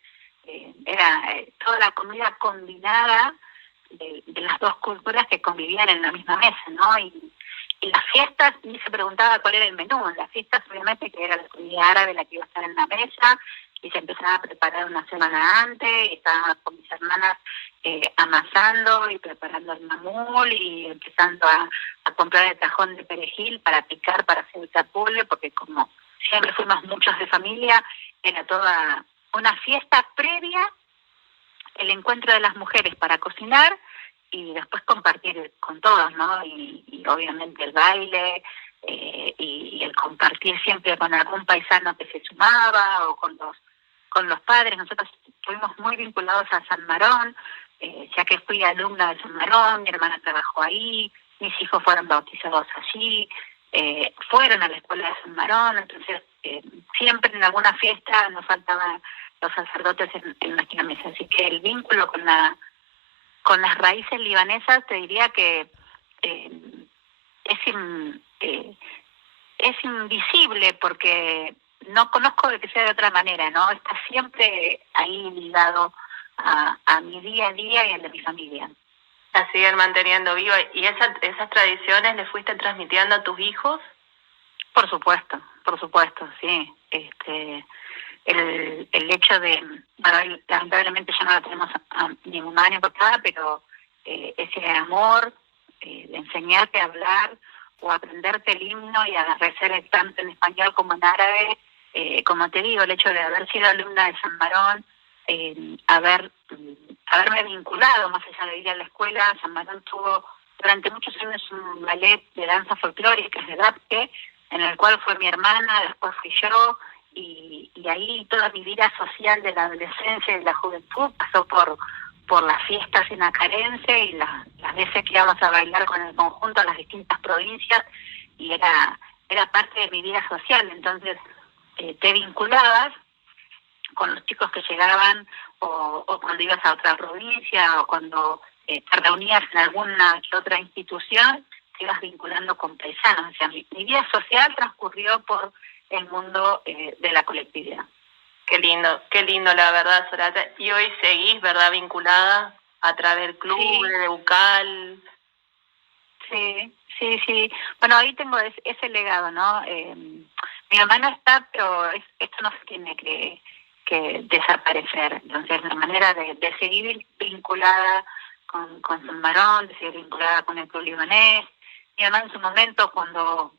era toda la comida combinada de las dos culturas que convivían en la misma mesa, ¿no? Y las fiestas, ni se preguntaba cuál era el menú. En las fiestas, obviamente, que era la comida árabe la que iba a estar en la mesa, y se empezaba a preparar una semana antes, y estaba con mis hermanas amasando y preparando el mamul, y empezando a comprar el cajón de perejil para picar, para hacer el tapule, porque como siempre fuimos muchos de familia, era toda una fiesta previa, el encuentro de las mujeres para cocinar, y después compartir con todos, ¿no? Y obviamente el baile, y el compartir siempre con algún paisano que se sumaba, o con los padres. Nosotros estuvimos muy vinculados a San Marón, ya que fui alumna de San Marón, mi hermana trabajó ahí, mis hijos fueron bautizados allí, fueron a la escuela de San Marón. Entonces siempre en alguna fiesta nos faltaban los sacerdotes en nuestra mesa. Así que el vínculo con las raíces libanesas, te diría que es invisible, porque no conozco de que sea de otra manera, ¿no? Está siempre ahí ligado a mi día a día y al de mi familia. La siguen manteniendo viva. ¿Y esas tradiciones le fuiste transmitiendo a tus hijos? Por supuesto, sí. El hecho de, bueno, lamentablemente ya no la tenemos a mi mamá ni a mi papá, pero ese amor de enseñarte a hablar o aprenderte el himno y a rezar tanto en español como en árabe, como te digo, el hecho de haber sido alumna de San Marón, haberme vinculado, más allá de ir a la escuela. San Marón tuvo durante muchos años un ballet de danza folclórica, de Dapke, en el cual fue mi hermana, después fui yo, y ahí toda mi vida social de la adolescencia y la juventud pasó por las fiestas en Acarense, y las veces que íbamos a bailar con el conjunto a las distintas provincias, y era parte de mi vida social. Entonces te vinculabas con los chicos que llegaban, o cuando ibas a otra provincia, o cuando te reunías en alguna que otra institución, te ibas vinculando con paisanos. O sea, mi vida social transcurrió por el mundo de la colectividad. Qué lindo la verdad, Soraya. Y hoy seguís, ¿verdad?, vinculada a través del club, sí, de UCAL. Sí. Bueno, ahí tengo ese legado, ¿no? Mi mamá no está, pero esto no se tiene que desaparecer. Entonces, la manera de seguir vinculada con San Marón, de seguir vinculada con el club libanés. Mi mamá en su momento, cuando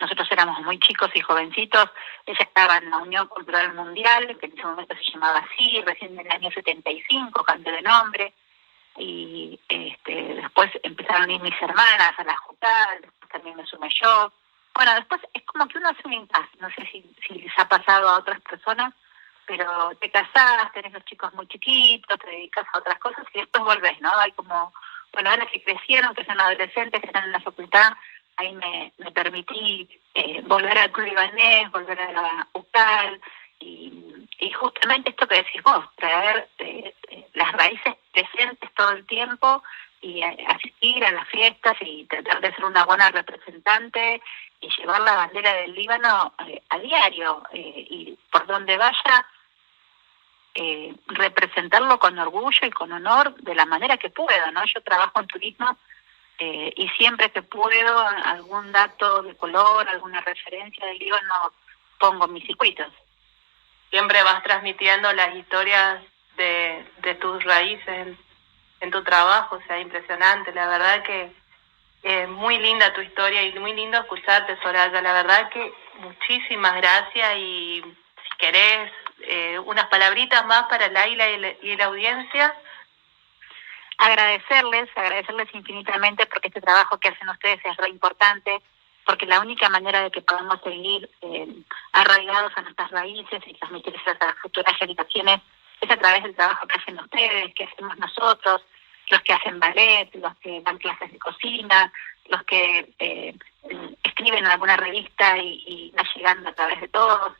nosotros éramos muy chicos y jovencitos, ella estaba en la Unión Cultural Mundial, que en ese momento se llamaba así, recién en el año 75, cambió de nombre, y después empezaron a ir mis hermanas a la JUCAL, después también me sumé yo. Bueno, después es como que uno hace un impasse, no sé si les ha pasado a otras personas, pero te casás, tenés los chicos muy chiquitos, te dedicas a otras cosas y después volvés, ¿no? Hay como, bueno, ahora que crecieron, que son adolescentes, que están en la facultad, ahí me permití volver al club libanés, volver a la UCAL, y justamente esto que decís vos, traer las raíces presentes todo el tiempo, asistir a las fiestas y tratar de ser una buena representante y llevar la bandera del Líbano a diario y por donde vaya representarlo con orgullo y con honor de la manera que puedo, ¿no? Yo trabajo en turismo y siempre que puedo algún dato de color, alguna referencia del Líbano pongo en mis circuitos. Siempre vas transmitiendo las historias de tus raíces en tu trabajo, o sea, impresionante. La verdad que es muy linda tu historia y muy lindo escucharte, Soraya. La verdad que muchísimas gracias y si querés unas palabritas más para Laila y la audiencia. Agradecerles infinitamente porque este trabajo que hacen ustedes es re importante, porque la única manera de que podamos seguir arraigados a nuestras raíces y transmitirlas a las futuras generaciones es a través del trabajo que hacen ustedes, que hacemos nosotros, los que hacen ballet, los que dan clases de cocina, los que escriben en alguna revista y va llegando a través de todos.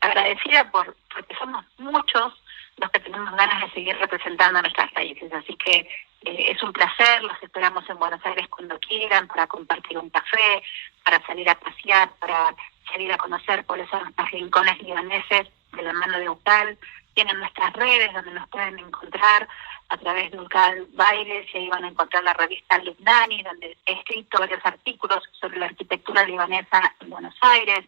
Agradecida porque somos muchos los que tenemos ganas de seguir representando a nuestras raíces. Así que es un placer, los esperamos en Buenos Aires cuando quieran, para compartir un café, para salir a pasear, para salir a conocer cuáles son nuestros rincones libaneses de la mano de UCAL. Tienen nuestras redes donde nos pueden encontrar a través de UCAL Bailes, y ahí van a encontrar la revista Lubnani, donde he escrito varios artículos sobre la arquitectura libanesa en Buenos Aires.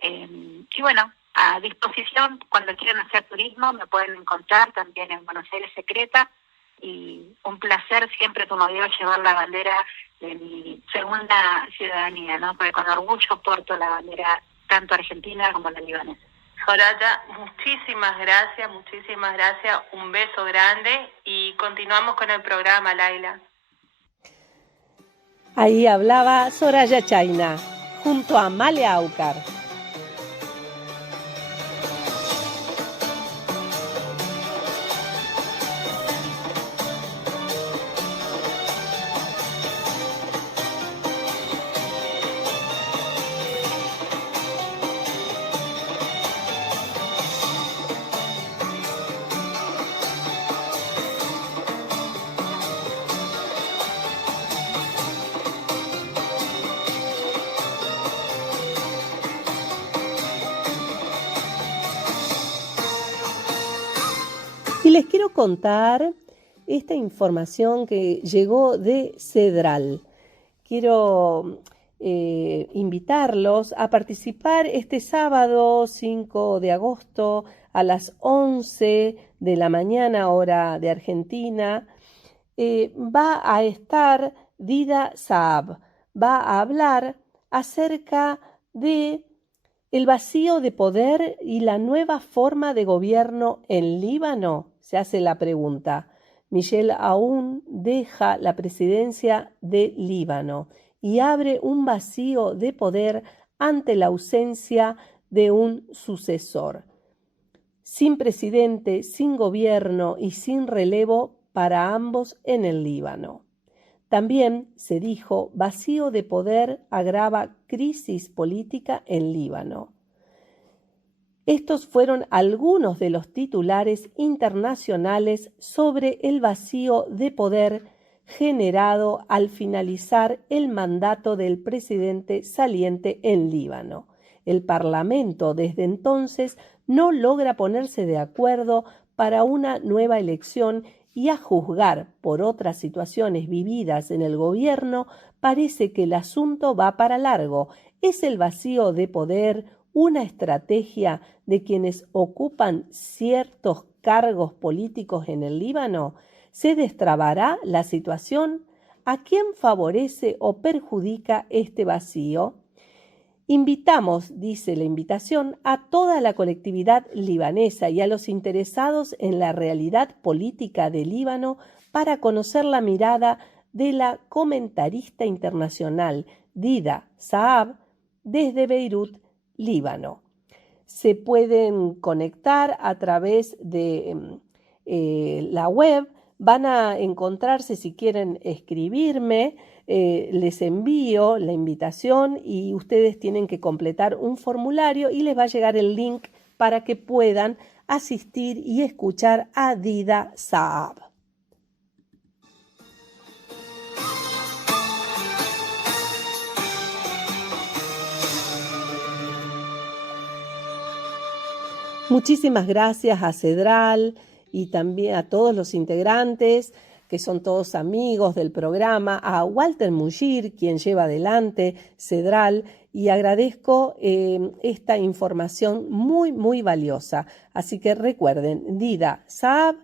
Y bueno, a disposición, cuando quieran hacer turismo, me pueden encontrar también en Buenos Aires Secreta, y un placer siempre, como digo, llevar la bandera de mi segunda ciudadanía, ¿no? Porque con orgullo porto la bandera tanto argentina como la libanesa. Soraya, muchísimas gracias, un beso grande y continuamos con el programa, Laila. Ahí hablaba Soraya Chayna, junto a Amalia Aucar. Y les quiero contar esta información que llegó de Cedral. Quiero invitarlos a participar este sábado 5 de agosto a las 11 de la mañana, hora de Argentina. Va a estar Dida Saab. Va a hablar acerca de el vacío de poder y la nueva forma de gobierno en Líbano. Se hace la pregunta. Michel Aoun deja la presidencia de Líbano y abre un vacío de poder ante la ausencia de un sucesor. Sin presidente, sin gobierno y sin relevo para ambos en el Líbano. También se dijo, vacío de poder agrava crisis política en Líbano. Estos fueron algunos de los titulares internacionales sobre el vacío de poder generado al finalizar el mandato del presidente saliente en Líbano. El Parlamento desde entonces no logra ponerse de acuerdo para una nueva elección y a juzgar por otras situaciones vividas en el gobierno, parece que el asunto va para largo. ¿Es el vacío de poder una estrategia de quienes ocupan ciertos cargos políticos en el Líbano? ¿Se destrabará la situación? ¿A quién favorece o perjudica este vacío? Invitamos, dice la invitación, a toda la colectividad libanesa y a los interesados en la realidad política del Líbano para conocer la mirada de la comentarista internacional Dida Saab desde Beirut, Líbano. Se pueden conectar a través de la web. Van a encontrarse, si quieren escribirme, les envío la invitación y ustedes tienen que completar un formulario y les va a llegar el link para que puedan asistir y escuchar a Dida Saab. Muchísimas gracias a Cedral y también a todos los integrantes, que son todos amigos del programa, a Walter Mugir, quien lleva adelante Cedral, y agradezco esta información muy, muy valiosa. Así que recuerden, Dida Saab,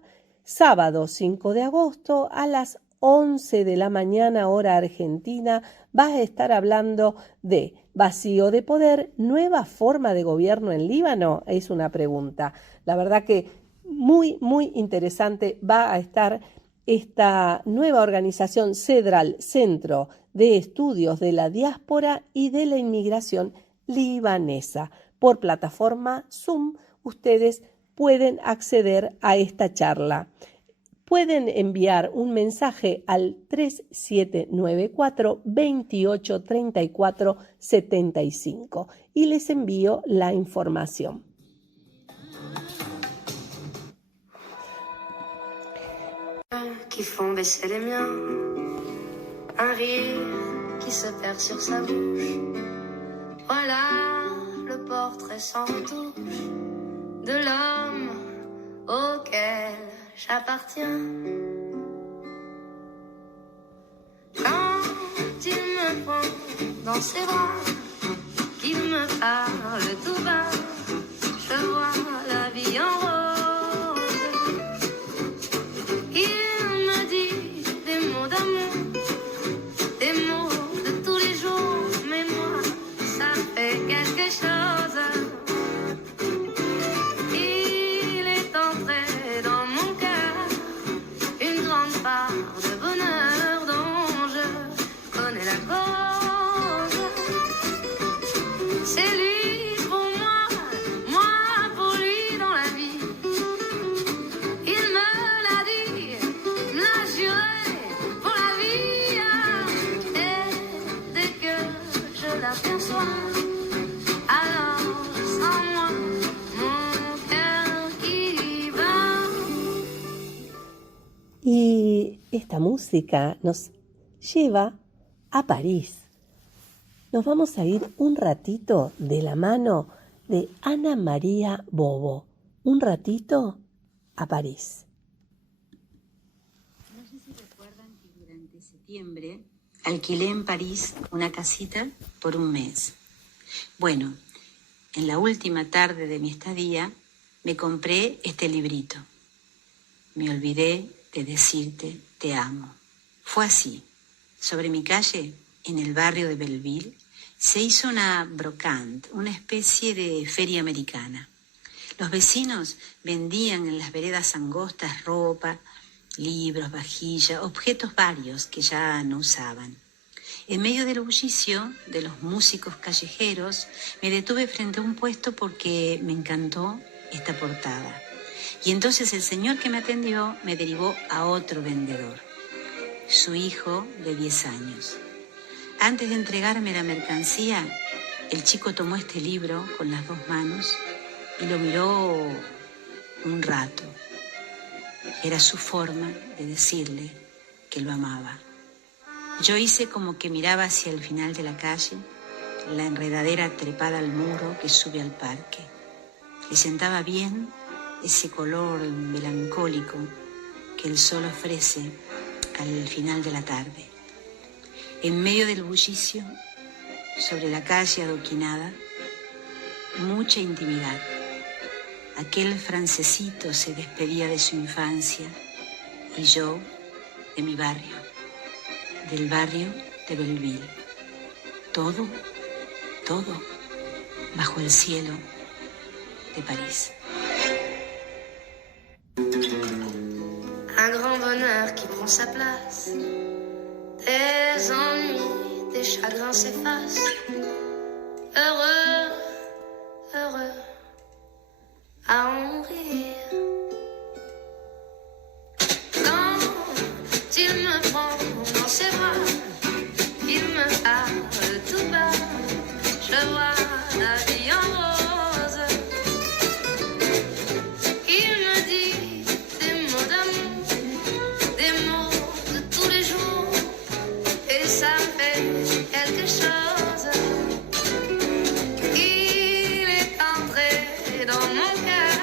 sábado 5 de agosto a las 11 de la mañana, hora argentina, vas a estar hablando de vacío de poder, nueva forma de gobierno en Líbano, es una pregunta. La verdad que muy, muy interesante va a estar esta nueva organización Cedral, Centro de Estudios de la Diáspora y de la Inmigración Libanesa. Por plataforma Zoom, ustedes pueden acceder a esta charla. Pueden enviar un mensaje al 3794 2834 75 y les envío la información. Qui font baisser les miens, un rire qui se perd sur sa bouche. Voilà le portrait sans retouche de l'homme auquel j'appartiens. Quand il me prend dans ses bras, qu'il me parle tout bas, je vois la vie en rose. Il me dit des mots d'amour, des mots de tous les jours, mais moi, ça fait quelque chose. Il est entré dans mon cœur une grande part de bonheur dont je connais la cause. C'est lui pour moi, moi pour lui dans la vie. Il me l'a dit, me l'a juré pour la vie. Et dès que je l'aperçois, alors sans moi, mon cœur qui bat. Y esta música nos lleva a París. Nos vamos a ir un ratito de la mano de Ana María Bovo. Un ratito a París. No sé si recuerdan que durante septiembre alquilé en París una casita por un mes. Bueno, en la última tarde de mi estadía me compré este librito. Me olvidé de decirte te amo. Fue así. Sobre mi calle, en el barrio de Belleville, se hizo una brocante, una especie de feria americana. Los vecinos vendían en las veredas angostas ropa, libros, vajilla, objetos varios que ya no usaban. En medio del bullicio de los músicos callejeros, me detuve frente a un puesto porque me encantó esta portada. Y entonces el señor que me atendió me derivó a otro vendedor, su hijo de 10 años. Antes de entregarme la mercancía, el chico tomó este libro con las 2 manos y lo miró un rato. Era su forma de decirle que lo amaba. Yo hice como que miraba hacia el final de la calle, la enredadera trepada al muro que sube al parque. Le sentaba bien ese color melancólico que el sol ofrece al final de la tarde. En medio del bullicio, sobre la calle adoquinada, mucha intimidad. Aquel francesito se despedía de su infancia y yo de mi barrio, del barrio de Belleville. Todo, todo bajo el cielo de París. Un grand bonheur qui prend sa place. Des ennuis, des chagrins s'effacent. Heureux, heureux, à en rire. Quand il me prend dans ses bras, il me parle tout bas. Je vois la vie en rose. Il me dit des mots d'amour, des mots de tous les jours, et ça fait quelque chose. Il est entré dans mon cœur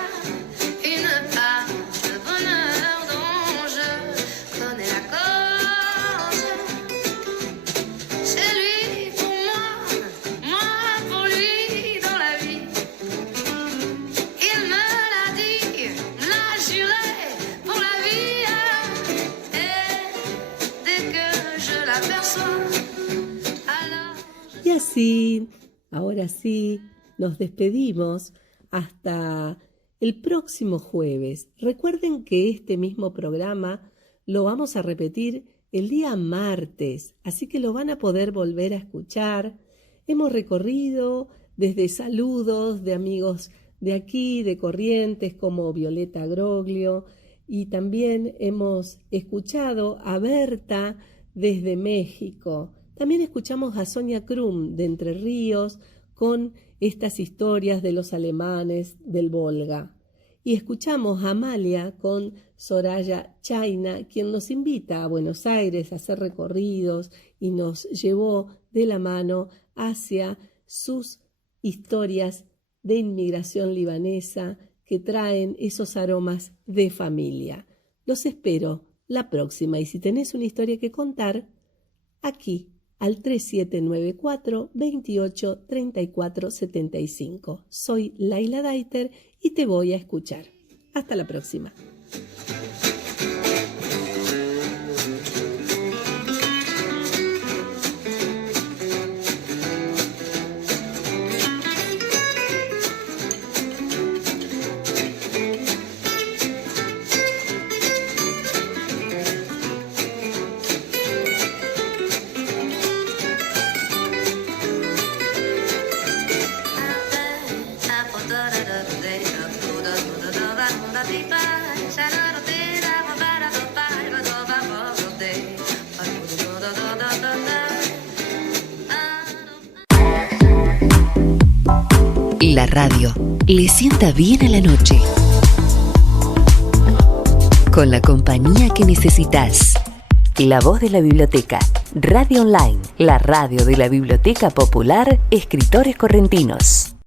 sí, nos despedimos hasta el próximo jueves. Recuerden que este mismo programa lo vamos a repetir el día martes, así que lo van a poder volver a escuchar. Hemos recorrido desde saludos de amigos de aquí, de Corrientes, como Violeta Groglio, y también hemos escuchado a Berta desde México. También escuchamos a Sonia Krum de Entre Ríos con estas historias de los alemanes del Volga. Y escuchamos a Amalia con Soraya Chayna, quien nos invita a Buenos Aires a hacer recorridos y nos llevó de la mano hacia sus historias de inmigración libanesa que traen esos aromas de familia. Los espero la próxima y si tenés una historia que contar, aquí al 3794 28 34 75. Soy Laila Daiter y te voy a escuchar. Hasta la próxima. La radio le sienta bien a la noche, con la compañía que necesitas. La voz de la biblioteca, Radio Online, la radio de la Biblioteca Popular, Escritores Correntinos.